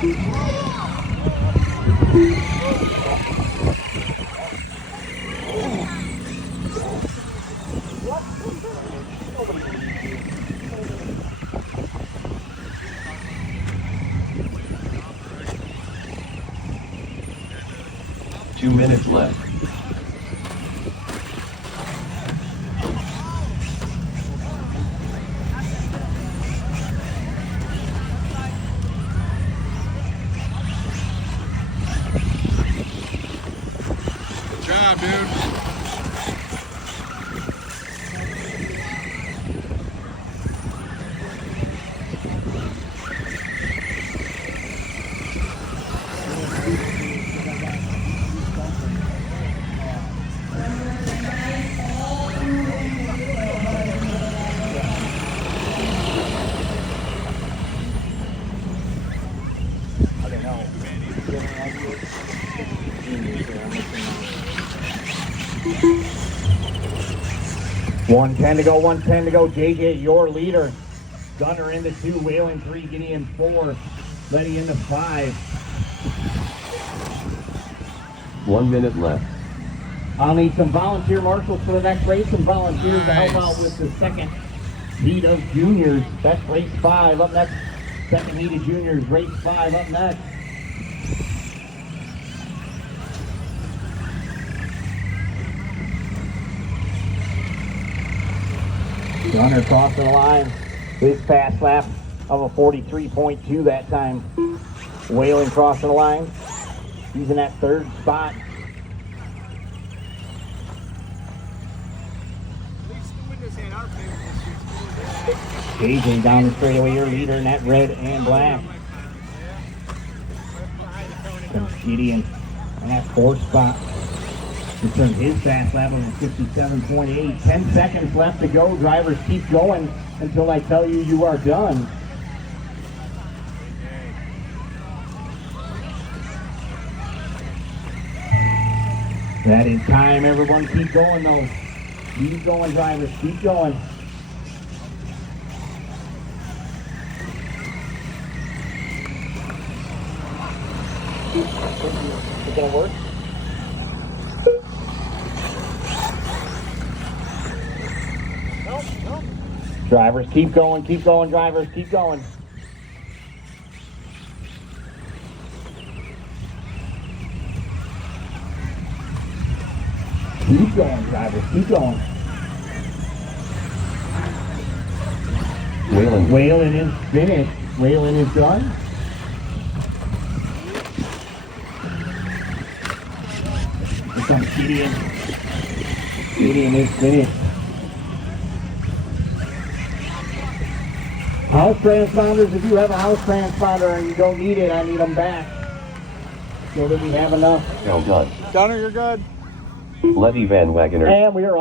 Two minutes left. Good job, dude. One 10 to go, 1:10 to go. JJ, your leader. Gunner into 2, Whalen 3, Gideon 4, Letty into 5. 1 minute left. I'll need some volunteer marshals for the next race, some volunteers to help out with the second heat of juniors. That's race 5 up next. Second heat of juniors, race 5 up next. Gunner crossing the line. His fast lap of a 43.2 that time. Whalen crossing the line. He's in that third spot. JJ down the straightaway, your leader in that red and black. Comes Gideon in that fourth spot. Returns his fast lap of a 57.8. 10 seconds left to go. Drivers keep going until I tell you you are done. That is time, everyone. Keep going, though. Keep going, drivers. Keep going. Is it going to work? Nope. Drivers, keep going, drivers, keep going. Keep going, drivers, keep going. Whalen is finished. Whalen is done. Here comes Gideon. Gideon is finished. House transponders, if you have a house transponder and you don't need it, I need them back so that we have enough. Well done. Gunner, you're good. Letty Van Wagoner. And we are